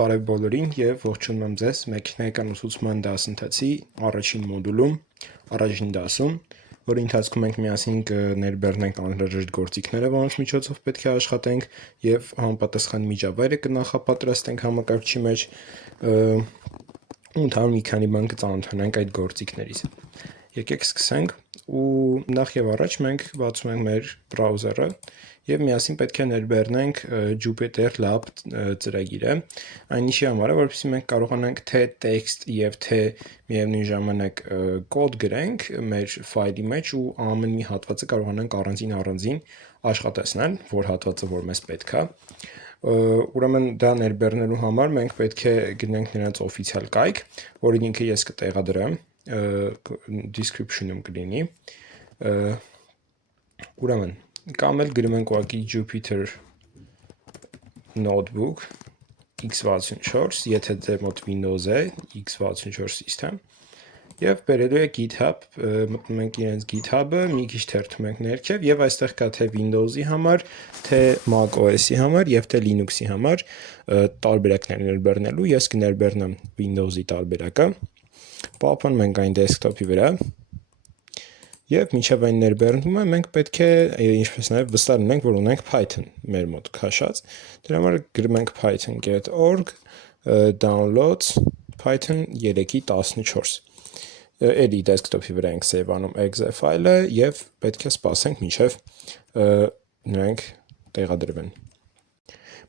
Բարև բոլորին եւ ողջունում եմ ձեզ մեքենայական ուսուցման դասընթացի առաջին մոդուլում, առաջին դասում, որի ընթացքում մենք միասին կներբեռնենք անհրաժեշտ գործիքները, որոնց միջոցով պետք է աշխատենք եւ համապատասխան միջավայրը կնախապատրաստենք համակարգչի մեջ ու ընդհանուր մի քանի բան կծանոթանանք այդ գործիքներից։ Եկեք սկսենք ու նախ եւ առաջ մենք բացում ենք մեր բրաուզերը եւ միասին պետք է ներբեռնենք Jupyter Lab ծրագիրը, այնիշի համար, որովհետեւ մենք կարողանանք թե տեքստ եւ թե միևնույն ժամանակ կոդ գրենք մեր ֆայլի մեջ ու ամեն մի հատվածը կարողանանք առանձին աշխատեցնել, որ հատվածը որ մեզ պետք է։ Ուրեմն դա ներբեռնելու համար մենք պետք է գտնենք նրանց օֆիցիալ կայք, որի լինքը ես կտեղադրեմ description-ում կլինի։ Ուրեմն կամ էլ գրում ենք ուղղակի Jupyter Notebook x64, եթե ձեր մոտ Windows է, x64 system, եւ բերելու է GitHub, մտնում ենք իրենց GitHub-ը, մի քիչ թերթում ենք ներքև եւ այստեղ կա թե Windows-ի համար, թե Mac OS-ի համար եւ թե Linux-ի համար տարբերակներ ներբեռնելու, ես կներբեռնեմ Windows-ի տարբերակը, պահպանում ենք այն դեսքթոփի վրա եւ մինչեւ այն ներբեռնումը մենք պետք է ինչպես նաեւ վստահ լինենք, որ ունենք Python մեր մոտ քաշած, դրա համար գրում ենք python.org downloads python 3.14 էլի դեսքթոփի վրա ենք սեյվանում exe ֆայլը եւ պետք է սպասենք մինչեւ նրանք տեղադրվեն։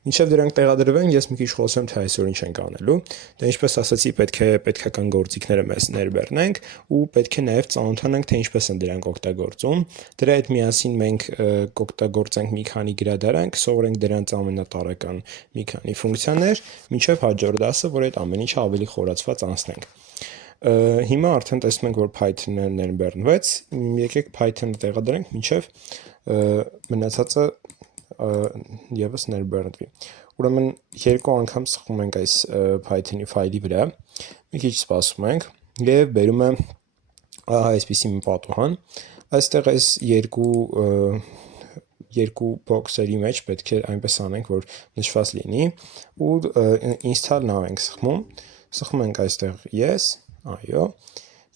Մինչև դրանք տեղադրվեն, ես մի քիչ խոսեմ թե այսօր ինչ ենք անելու։ Դե ինչպես ասացի, պետք է պետքական գործիքները մեզ ներբեռնենք ու պետք է նաև ծանոթանանք թե ինչպես են դրանք օգտագործում։ Դրա հետ միասին մենք կօգտագործենք մի քանի գրադարան, կսովորենք դրանց ամենատարրական մի քանի ֆունկցիաներ, մինչև հաջորդ դասը, որ այդ ամեն ինչը ավելի խորացված անցնենք։ Հիմա արդեն տեսնում ենք, որ Python-ը ներբեռնվեց։ Եկեք Python-ը տեղադրենք, մինչև մնացածը եւս ներբեռնվի։ Ուրեմն երկու անգամ սխում ենք այս Python-ի ֆայլի վրա։ Մի քիչ սպասում ենք եւ բերում եմ այսպիսի մի պատուհան։ Այստեղ այս երկու բոքսերի մեջ պետք է այնպես անենք, որ նշված լինի ու install now ենք սխմում։ Սխում ենք այստեղ yes, այո,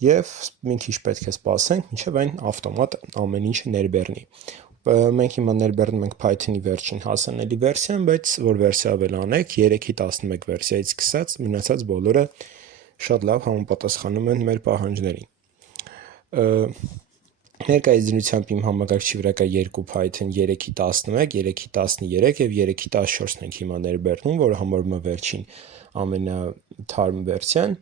եւ մի քիչ պետք է սպասենք, մինչեւ այն ավտոմատ ամեն ինչ ներբեռնի։ Մենք հիմա ներբեռնում ենք Python-ի վերջին հասանելի վերսիան, բայց որ վերսիա ավելանեք 3.11 վերսիայից սկսած մնացած բոլորը շատ լավ համապատասխանում են մեր պահանջներին։ Ներկայիս դրությամբ իմ համակարգչի վրա կա երկու Python 3.11, 3.13 եւ 3.14-ն ենք հիմա ներբեռնում, որը համարվում է վերջին ամենաթարմ վերսիան։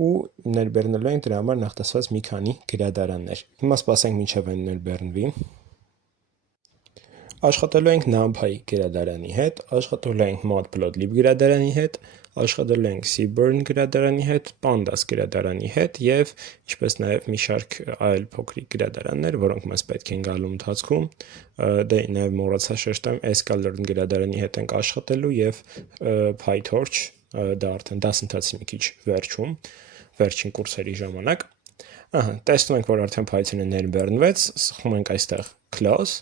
Ու ներբեռնելու ենք դրա համար նախտեսված մի քանի գրադարաններ։ Հիմա սպասենք մինչև այն ներբեռնվի։ Աշխատելու ենք NumPy գրադարանի հետ, աշխատելու ենք Matplotlib գրադարանի հետ, աշխատելու ենք Seaborn գրադարանի հետ, Pandas գրադարանի հետ եւ ինչպես նաեւ մի շարք այլ փոքրիկ գրադարաններ, որոնք մեզ պետք են գալու ընթացքում։ Դե նաեւ մոռացա շեշտեմ sklearn գրադարանի հետ ենք աշխատելու եւ PyTorch դա արդեն դասընթացի մի քիչ վերջին կուրսերի ժամանակ։ Տեսնում ենք, որ արդեն Python-ը ներբեռնվեց, սխում ենք այստեղ close,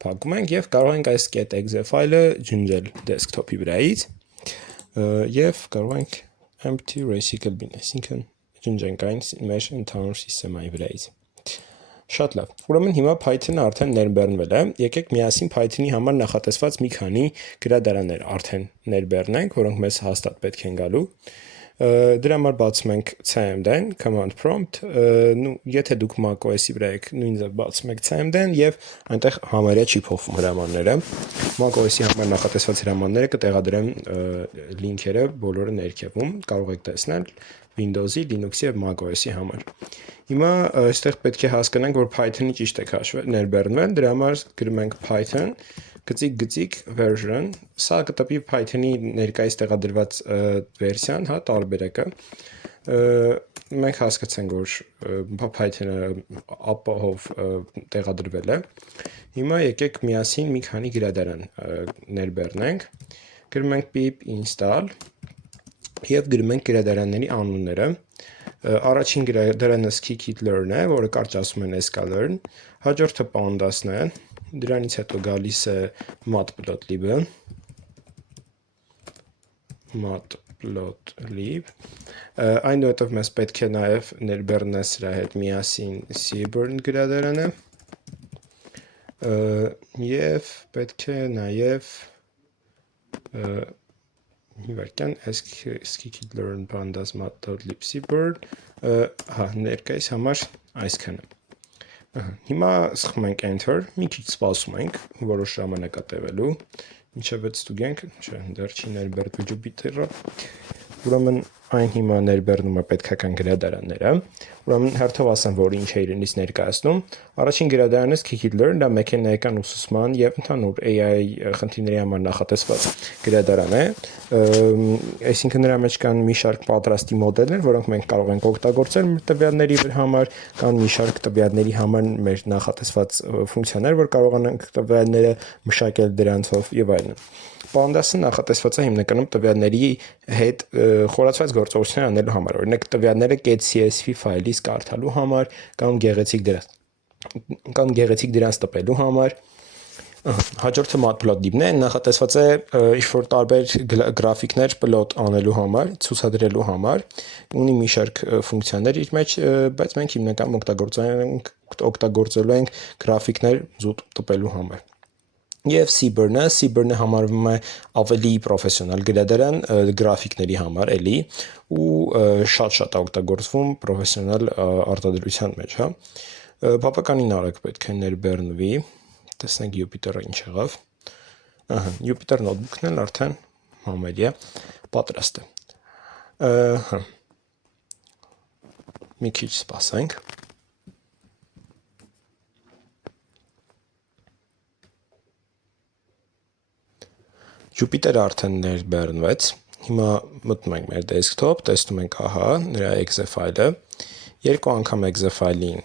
փակում ենք եւ կարող ենք այս .exe ֆայլը ջնջել դեսքթոփի վրայից եւ կարող ենք empty recycle bin, այսինքն ջնջենք այն մեր ընդհանուր համակարգի վրայից։ Շատ լավ։ Ուրեմն հիմա Python-ը արդեն ներբեռնվել է։ Եկեք միասին Python-ի համար նախատեսված մի քանի գրադարաններ արդեն ներբեռնենք, որոնք մեզ հաստատ պետք են գալու։ Դրա համար բացում ենք cmd command prompt, եթե դուք Mac OS-ի վրա եք, նույնիսկ բացում եք cmd եւ այնտեղ համարյա չի փոխվում հրամանները։ Mac OS-ի համար նախատեսված հրամանները կտեղադրեմ լինքերը բոլորը ներքևում, կարող եք տեսնել Windows-ի, Linux-ի եւ Mac OS-ի համար։ Հիմա այստեղ պետք է հասկանանք, որ Python-ի ճիշտ է ներբեռնվել, դրա համար գրում ենք Python գծիկ version, սա կտպի Python-ի ներկայիս տեղադրված վերսիան, հա, տարբերակը։ Մենք հասկացանք, որ Python-ը ապահով տեղադրվել է։ Հիմա եկեք միասին մի քանի գրադարան ներբեռնենք։ Գրում ենք pip install եւ գրում ենք գրադարանների անունները։ Առաջին գրադարանը scikit-learn է, որը կարճ ասում են sklearn, հաջորդը pandas-ն է, դրանից հետո գալիս է Matplotlib-ը, matplotlib այնուհետև մեզ պետք է նաև ներբեռնել սրա հետ միասին cburn գրադարանը եւ պետք է նաև Հիվարքյան sklearn pandas matplotlib cburn ներկայիս համար այսքանը հիմա սխում ենք enter մի քիչ սպասում ենք որոշ ժամանակ է տևելու մինչև այդ ստուգենք չէ դեռ չի ներբեռնվում Jupyter-ը ուրեմն այն հիմա ներբեռնում է պետքական գրադարանները ուրեմն հերթով ասեմ որ ինչ է իրենից ներկայացնում առաջին գրադարանը sklearn դա մեքենայական ուսուցման եւ ընդհանուր AI խնդիրների համար նախատեսված գրադարան է այսինքն նրա մեջ կան մի շարք պատրաստի մոդելներ որոնք մենք կարող ենք օգտագործել տվյալների համար կան մի շարք տվյալների համար մեր նախատեսված ֆունկցիաներ որ կարողանանք տվյալները մշակել դրանցով եւ այլն Pandas-ը նախատեսված է հիմնականում տվյալների հետ խորացված գործողություններ անելու համար օրինակ տվյալները .csv ֆայլից կարդալու համար կամ գեղեցիկ դրանց տպելու համար հաջորդը matplotlib-ն է նախատեսված է ինչ-որ տարբեր գրաֆիկներ plot անելու համար ցուցադրելու համար ունի մի շարք ֆունկցիաներ իր մեջ բայց մենք հիմնականում օգտագործելու ենք գրաֆիկներ զուտ տպելու համար Եվ cburn-ը համարվում է ավելի պրոֆեսիոնալ գրադարան գրաֆիկների համար էլի ու շատ օգտագործվում պրոֆեսիոնալ արտադրության մեջ, հա։ Բավականին արագ պետք է ներբեռնվի։ Տեսնենք Jupyter-ը ինչ եղավ։ Ահա, Jupyter notebook-ն էլ արդեն համարյա պատրաստ է։ Հա։ Մի քիչ սպասենք։ Jupyter-ը արդեն ներբեռնվեց։ Հիմա մտնում ենք մեր desktop, տեսնում ենք, ահա, նրա exe ֆայլը։ Երկու անգամ exe ֆայլին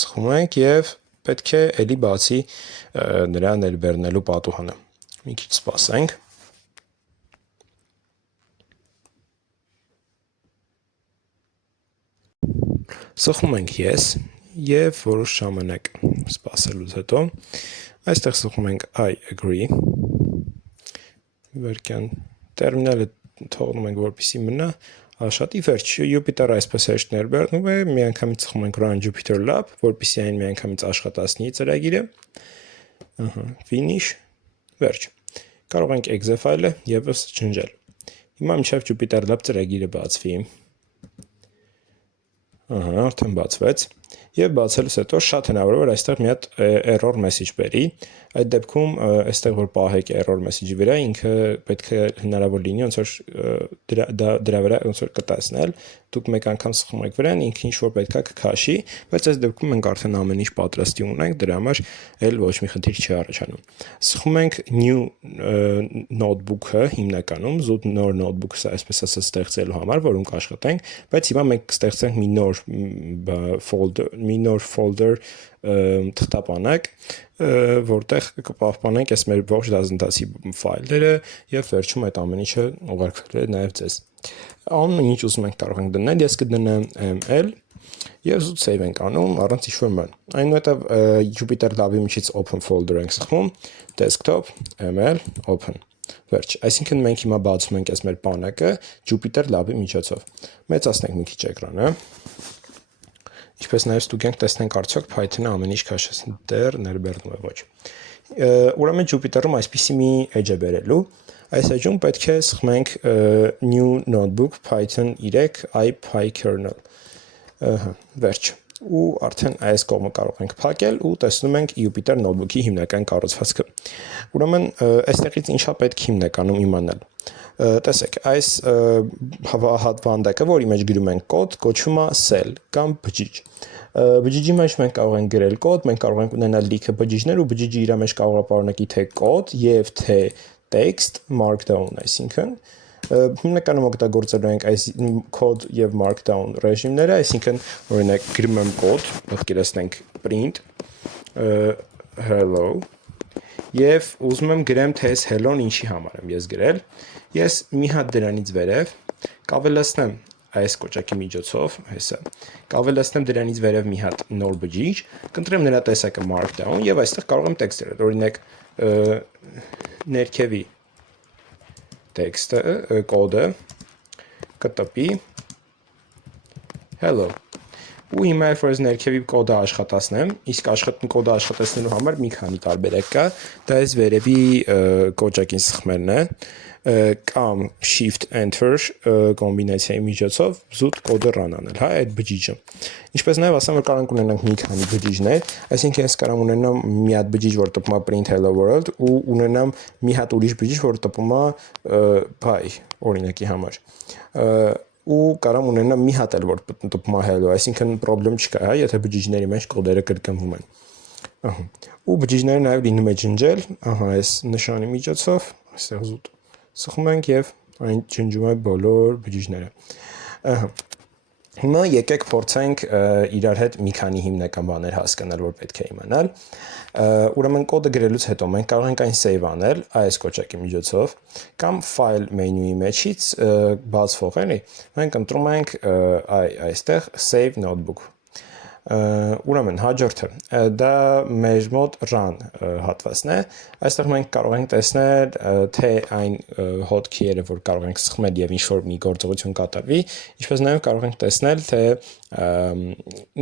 սխում ենք եւ պետք է էլի բացի նրա ներբեռնելու պատուհանը։ Մի քիչ սպասենք։ Սխում ենք yes եւ որոշ ժամանակ սպասելուց հետո այստեղ սխում ենք I agree Վերքյան տերմինալը թողնում ենք որպեսզի մնա շատ ի վերջ Jupyter-ը այսպես հեշտ ներբեռնում է միանգամից սխում ենք run Jupyter Lab որպեսզի այն միանգամից աշխատացնի ծրագիրը ահա finish վերջ կարող ենք exe ֆայլը եւս ջնջել հիմա մինչև Jupyter Lab ծրագիրը բացվի ահա արդեն բացվեց Եվ բացելուց հետո շատ հնարավոր է որ այստեղ մի հատ error message բերի այդ դեպքում այստեղ որ պահեք error message-ի վրա ինքը պետք է հնարավոր լինի ոնց որ դրա վրա ոնց որ կտեսնել դուք մեկ անգամ սխում եք վրան ինքը ինչ որ պետքա կքաշի բայց այս դեպքում մենք արդեն ամեն ինչ պատրաստի ունենք դրա համար էլ ոչ մի խնդիր չի առաջանում սխում ենք new notebook-ը հիմնականում զուտ նոր notebook-ը այսպես ասած ստեղծելու համար որում կաշխատենք բայց հիմա մենք կստեղծենք մի նոր folder թղթապանակ որտեղ կպահպանենք այս մեր ողջ դասընթացի ֆայլերը եւ վերջում այդ ամեն ինչը ուղարկվել է նաեւ ձեզ անունը ինչ ուզում ենք կարող ենք դնել ես կդնեմ ml եւ զուտ save ենք անում առանց ինչ-որ բան այնուհետեւ Jupyter Lab-ի միջից open folder ենք սխում desktop ml open վերջ այսինքն մենք հիմա բացում ենք այս մեր բանակը Jupyter Lab-ի միջոցով մեծացնենք մի քիչ էկրանը Ինչպես նաև ստուգենք տեսնենք արդյոք Python-ը ամեն ինչ քաշեց դեռ ներբեռնում է ոչ ուրեմն Jupyter-ում այսպիսի մի edge է բերելու այս edge-ում պետք է սխմենք new notebook Python 3 ipykernel ահա վերջ ու արդեն այս կողմը կարող ենք փակել ու տեսնում ենք Jupyter notebook-ի հիմնական կառուցվածքը ուրեմն այստեղից ինչա պետք հիմնականում իմանալ Տեսեք, այս հատվանդակը, որի մեջ գրում ենք կոդ, կոչվում է cell կամ բջիջ։ Բջիջի մեջ մենք կարող ենք գրել կոդ, մենք կարող ենք ունենալ լիքը բջիջներ ու բջիջը իր մեջ կարող է պարունակի թե կոդ եւ թե text markdown, այսինքն հիմնականում օգտագործելու ենք այս code եւ markdown ռեժիմները, այսինքն օրինակ գրում եմ կոդ, պատկերացնենք print hello Եվ ուզում եմ գրեմ թե այս hello-ն ինչի համար եմ ես գրել Ես մի հատ դրանից վերև կավելացնեմ այս կոճակի միջոցով, հեսա, կավելացնեմ դրանից վերև մի հատ նոր բջիջ, կընտրեմ նրա տեսակը markdown եւ այստեղ կարող եմ տեքստ գրել, օրինակ ներքևի տեքստը, կոդը կտպի hello։ Ու հիմա երբ որ ես ներքևի կոդը աշխատացնեմ, իսկ կոդը աշխատացնելու համար մի քանի տարբերակ կա, դա այս վերևի կոճակին սխմելն է, կամ shift enter կոմբինացիայի միջոցով զուտ կոդը run անել, հա, այդ բջիջը։ Ինչպես նաև ասեմ, որ կարող ենք ունենանք մի քանի բջիջներ, այսինքն ես կարող ունենամ մի հատ բջիջ, որ տպում է print hello world, ու ունենամ մի հատ ուրիշ բջիջ, որ տպում է py, օրինակի համար։ Ու կարող ունենամ մի հատ էլ որ տպում է hello, այսինքն խնդրեմ չկա, հա, եթե բջիջների մեջ կոդերը կրկնվում են։ Ահա։ Ու բջիջները նաև լինում է ջնջել, ահա, այս նշանի միջոցով, այստեղ զուտ սխում ենք եւ այն ջնջում է բոլոր բջիջները։ Ահա։ Հիմա եկեք փորձենք իրար հետ մի քանի հիմնական բաներ հասկանալ, որ պետք է իմանալ։ Ուրեմն կոդը գրելուց հետո մենք կարող ենք այն save անել այս կոճակի միջոցով կամ file մենյուի մեջից բացվող էլի մենք ընտրում ենք այստեղ save notebook։ Ուրեմն հաջորդը դա մեր մոտ run հատվածն է, այստեղ մենք կարող ենք տեսնել թե այն hotkey-երը, որ կարող ենք սխմել եւ ինչ-որ մի գործողություն կատարվի, ինչպես նաեւ կարող ենք տեսնել թե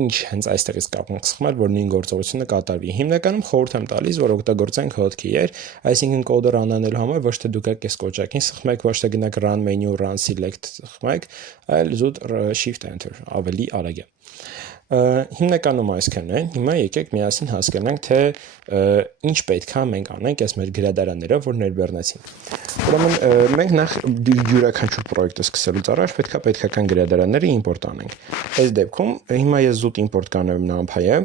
ինչ հենց այստեղից կարող ենք սխմել, որ նույն գործողությունը կատարվի։ Հիմնականում խորհուրդ եմ տալիս, որ օգտագործենք hotkey-եր, այսինքն կոդը run անելու համար ոչ թե դուք եք այս կոճակին սխմեք, ոչ թե գնաք run menu, run select սխմեք, այլ զուտ shift enter, ավելի արագ է։ Հիմնականում այսքանն է։ Հիմա եկեք միասին հասկանանք, թե ինչ պետք է մենք անենք այս մեր գրադարաններով, որ ներբեռնեցին։ Ուրեմն մենք նախ յուրաքանչյուր պրոյեկտը սկսելուց առաջ պետք է պետքական գրադարանները իմպորտ անենք։ Այս դեպքում հիմա ես զուտ իմպորտ կանեմ NumPy-ը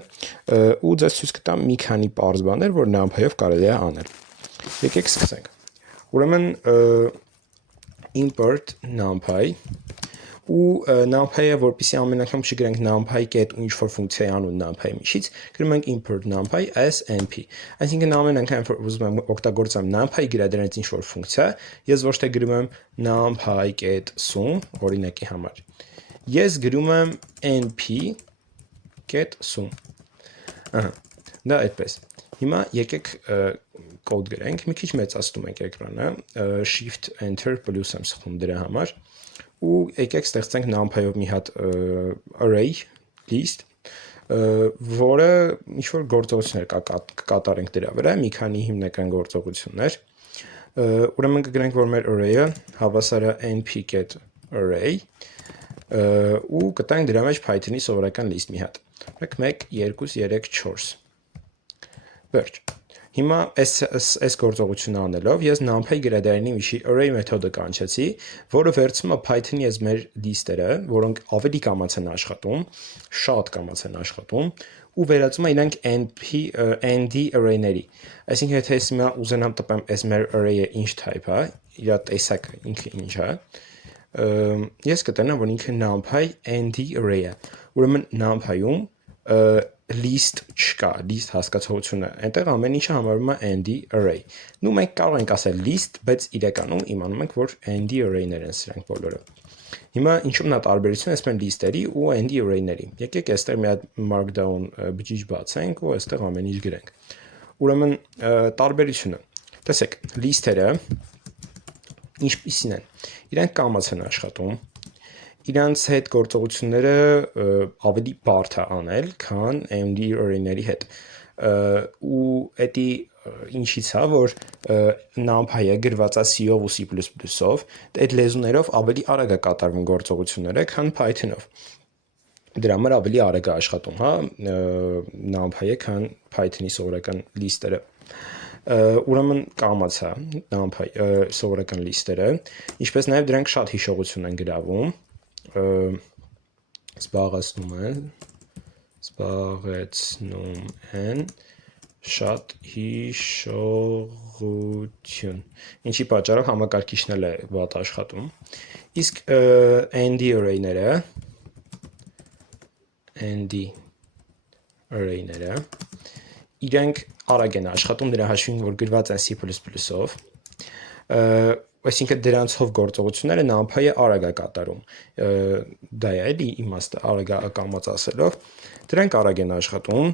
ու ձեզ ցույց կտամ մի քանի պարզ բաներ, որ NumPy-ով կարելի է անել։ Եկեք սկսենք։ Ուրեմն import NumPy ու NumPy-ը, որպեսզի ամեն անգամ չգրանք NumPy get ու ինչ-որ ֆունկցիայի անուն NumPy միջից, գրում ենք import NumPy as np։ Այսինքն ամեն անգամ որ ուզում եմ օգտագործեմ NumPy գրադարանից ինչ-որ ֆունկցիա, ես ոչ թե գրում եմ NumPy get sum, օրինակի համար։ Ես գրում եմ np get sum։ Ահա, դա այդպես։ Հիմա եկեք կոդ գրենք, մի քիչ մեծացնում ենք էկրանը, shift enter plus եմ սխում դրա համար։ Ու եկեք ստեղծենք NumPy-ով մի հատ array list, որը ինչ-որ գործողություններ կկատարենք դրա վրա, մի քանի հիմնական գործողություններ։ Ուրեմն կգրենք, որ մեր array-ը հավասար է np get array ու կտանք դրա մեջ Python-ի սովորական list մի հատ։ 1 2 3 4։ Վերջ։ Հիմա այս գործողությունը անելով ես NumPy գրադարանի միջի array մեթոդը կանչեցի, որը վերցնում է Python-ի այս մեր list-երը, որոնք ավելի կամաց են աշխատում, շատ կամաց են աշխատում, ու վերածում է իրանք nd array-ների։ Այսինքն եթե ես հիմա ուզենամ տպեմ այս մեր array-ը ինչ type է, իր տեսակը ինքը ինչ է, ես կտեսնեմ, որ ինքը NumPy nd array է։ Ուրեմն NumPy-ում list չկա, list հասկացողությունը, այնտեղ ամեն ինչը համարվում է nd array։ Նու մենք կարող ենք ասել list, բայց իրականում իմանում ենք, որ nd array-ներ են սրանք բոլորը։ Հիմա ինչու՞մն է տարբերությունը այս մեր list-երի ու nd array-ների։ Եկեք այստեղ մի հատ markdown բջիջ բացենք ու այստեղ ամեն ինչ գրենք։ Ուրեմն տարբերությունը։ Տեսեք, list-երը ինչպիսին են։ Իրանք կամաց են աշխատում։ Իրանց հետ գործողությունները ավելի բարդ է անել, քան AMD array-ների հետ։ Ու էդի ինչից է, որ NumPy-ը գրված է C-ով ու C++-ով, այդ լեզուներով ավելի արագ է կատարվում գործողությունները, քան Python-ով։ Դրա համար ավելի արագ է աշխատում, հա, NumPy-ը, քան Python-ի սովորական list-երը։ Ուրեմն կամաց է NumPy սովորական list-երը, ինչպես նաև դրանք շատ հիշողություն են գրավում։ Զբաղեցնում են շատ հիշողություն, ինչի պատճառով համակարգիչն էլ է վատ աշխատում։ Իսկ nd array-ները իրանք արագ են աշխատում, դրա հաշվին որ գրված են C++-ով, այսինքն դրանցով գործողությունները NumPy-ը արագ է կատարում։ Դա է էլի իմաստը արագ կամաց ասելով։ Դրանք արագ են աշխատում,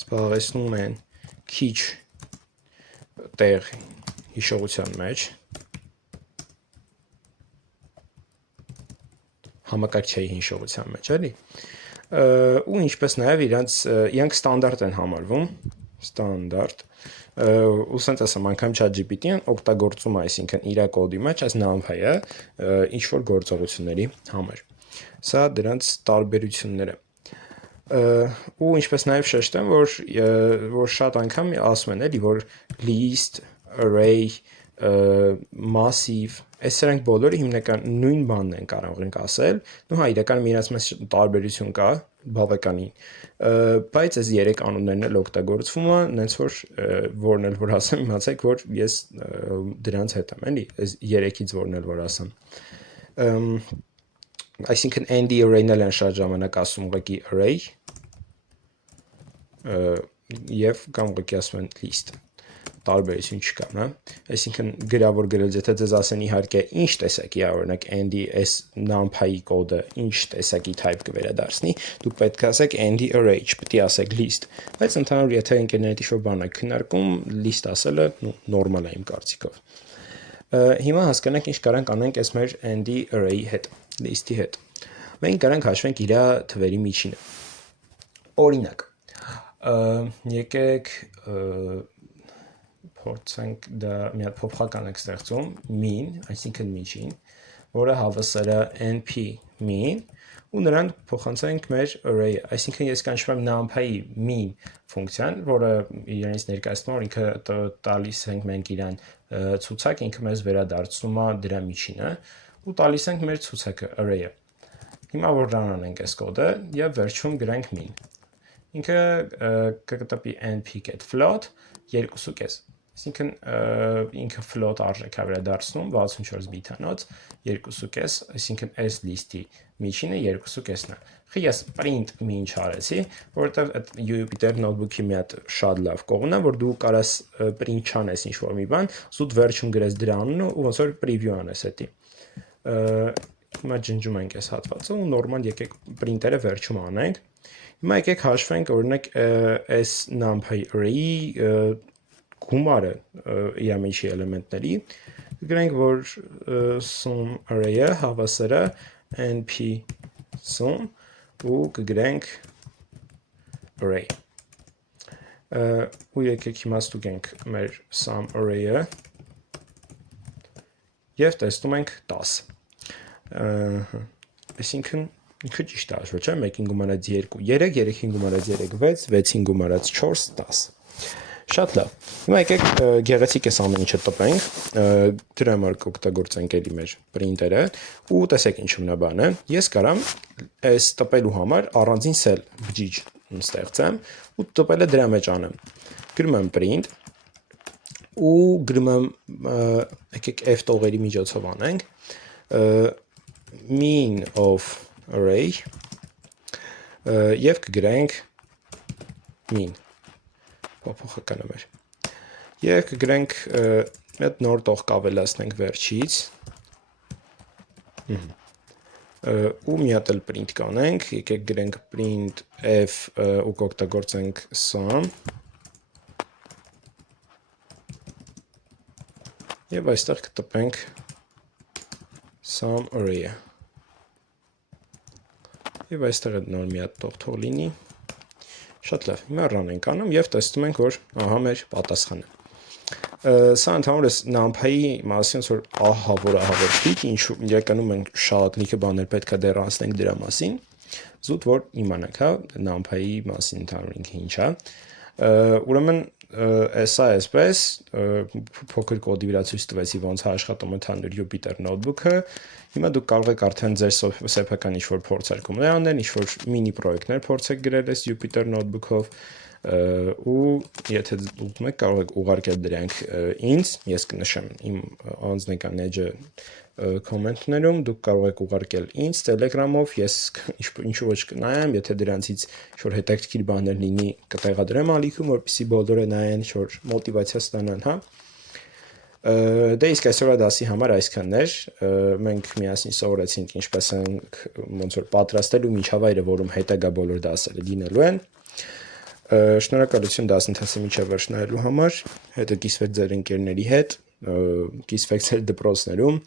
զբաղեցնում են քիչ տեղ հիշողության մեջ համակարգչային հիշողության մեջ, էլի։ Ու ինչպես նաև իրանք ստանդարտ են համարվում, ստանդարտ, ու սենց ասեմ, անգամ ChatGPT-ն օգտագործում է, այսինքն իր կոդի մեջ այս NumPy-ը ինչ-որ գործողությունների համար։ Սա դրանց տարբերությունները։ Ու ինչպես նաև շեշտեմ, որ շատ անգամ ասում են, էլի, որ list, array, massive, այս սրանք բոլորը հիմնական նույն բանն են կարող ենք ասել, ու հա իրականում իրաց մեջ տարբերություն կա բավականին, բայց այս երեք անուններն էլ օգտագործվում է, նենց որն էլ որ ասեմ, իմացեք, որ ես դրանց հետ եմ, էլի, այս երեքից որն էլ որ ասեմ։ Այսինքն Andy array-ն էլ են շատ ժամանակ ասում ուղղակի array, եւ կամ ուղղակի ասում են list, տարբերություն չկա, հա։ Այսինքն գրավոր գրել, եթե ձեզ ասեն իհարկե ինչ տեսակի է, օրինակ Andy այս NumPy-ի կոդը ինչ տեսակի type կվերադառնի, դուք պետք է ասեք Andy array, չպետք է ասեք list, բայց ընդհանուր եթե ընկերներիդ ինչ-որ բան է քննարկում, list ասելը նորմալ է իմ կարծիքով։ Հիմա հասկանանք ինչ կարանք անենք այս մեր Andy array-ի հետ, list-ի հետ։ Մենք կարանք հաշվենք իր թվերի միջինը։ Օրինակ, եկեք փորձենք դա մի հատ փոփոխական ենք ստեղծում mean, այսինքն միջին, որը հավասար է np mean, ու նրան փոխանցենք մեր array-ը, այսինքն ես կանչում եմ NumPy-ի mean ֆունկցիան, որը իրենից ներկայացնում որ ինքը տալիս ենք մենք իրան ցուցակ, ինքը մեզ վերադարձնում է դրա միջինը, ու տալիս ենք մեր ցուցակը array-ը։ Հիմա որ run անենք այս կոդը եւ վերջում գրենք mean։ Ինքը կտպի np get float 2.5, այսինքն ինքը float արժեք է վերադարձնում 64 բիթանոց 2.5, այսինքն այս list-ի միջինը 2.5-ն է։ Խի ես print mean չարեցի, որովհետև այդ Jupyter notebook-ի մի հատ շատ լավ կողմն է, որ դու կարաս print չանես ինչ-որ մի բան, զուտ վերջում գրես դրա անունը ու ոնց որ preview անես էդի։ Հիմա ջնջում ենք այս հատվածը ու նորմալ եկեք print-երը վերջում անենք։ Հիմա եկեք հաշվենք օրինակ այս NumPy array-ի գումարը իր միջի էլեմենտների, գրենք որ sum array-ը հավասար է np sum ու կգրենք array։ Ու եկեք հիմա ստուգենք մեր sum array-ը եւ տեսնում ենք 10։ Այսինքն ինքը ճիշտ է, ոչ է, 1-ին գումարած 2, 3, 3-ին գումարած 3, 6, 6-ին գումարած 4, 10։ Շատ լավ։ Հիմա եկեք գեղեցիկ այս ամեն ինչը տպենք, դրա համար կօգտագործենք էլի մեր print-երը, ու տեսեք ինչ հիմնաբան է։ Ես կարամ այս տպելու համար առանձին cell բջիջ ստեղծեմ ու տպելը դրա մեջ անեմ։ Գրում եմ print ու գրում եմ եկեք f տողերի միջոցով անենք mean of array եւ կգրենք mean փոփոխականը մեր եւ կգրենք մի հատ նոր տող կավելացնենք վերջից ու մի հատ էլ print կանենք, եկեք գրենք print f ու կօգտագործենք sum եւ այստեղ կտպենք sum array-ը եւ այստեղ է նոր մի հատ թող լինի։ Շատ լավ, հիմա run ենք անում եւ տեսնում ենք, որ ահա մեր պատասխանը։ Սա ընդհանուրս NumPy-ի մասին որ ահա որ քիչ, ինչու իրականում մենք շատ լիքը բաներ պետք է դեռ անցնենք դրա մասին, զուտ որ իմանանք, հա, NumPy-ի մասին ընդհանուր ինքը ինչ է։ Ուրեմն սա այսպես փոքր կոդի վրա ցույց տվեցի ոնց է աշխատում ընդհանուր Jupyter notebook-ը։ Հիմա դուք կարող եք արդեն ձեր սեփական ինչ-որ փորձարկումներ անել, ինչ-որ մինի պրոյեկտներ փորձեք գրել այս Jupyter notebook-ով ու եթե ուզում եք կարող եք ուղարկել դրանք ինձ, ես կնշեմ իմ անձնական էջը կոմենտներում, դուք կարող եք ուղարկել ինձ Telegram-ով, ես ինչու ոչ կնայեմ, եթե դրանցից ինչ-որ հետաքրքիր բաներ լինի, կտեղադրեմ ալիքում, որպեսզի բոլորը նայեն, ինչ-որ մոտիվացիա ստանան, հա։ Դե իսկ այսօրվա դասի համար այսքանն էր, մենք միասին սովորեցինք ինչպես ենք ոնց որ պատրաստելու միջավայրը, որում հետագա բոլոր դասերը լինելու են։ Շնորհակալություն դասընթացի միջավայր շնորհելու համար, հետո կիսվեք ձեր ընկերների հետ, կիսվեցել դպրոցներում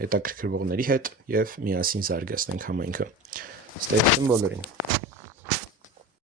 հետաքրքրվողների հետ եւ միասին զարգացնենք համայնքը։ Ստեղծում բոլորին։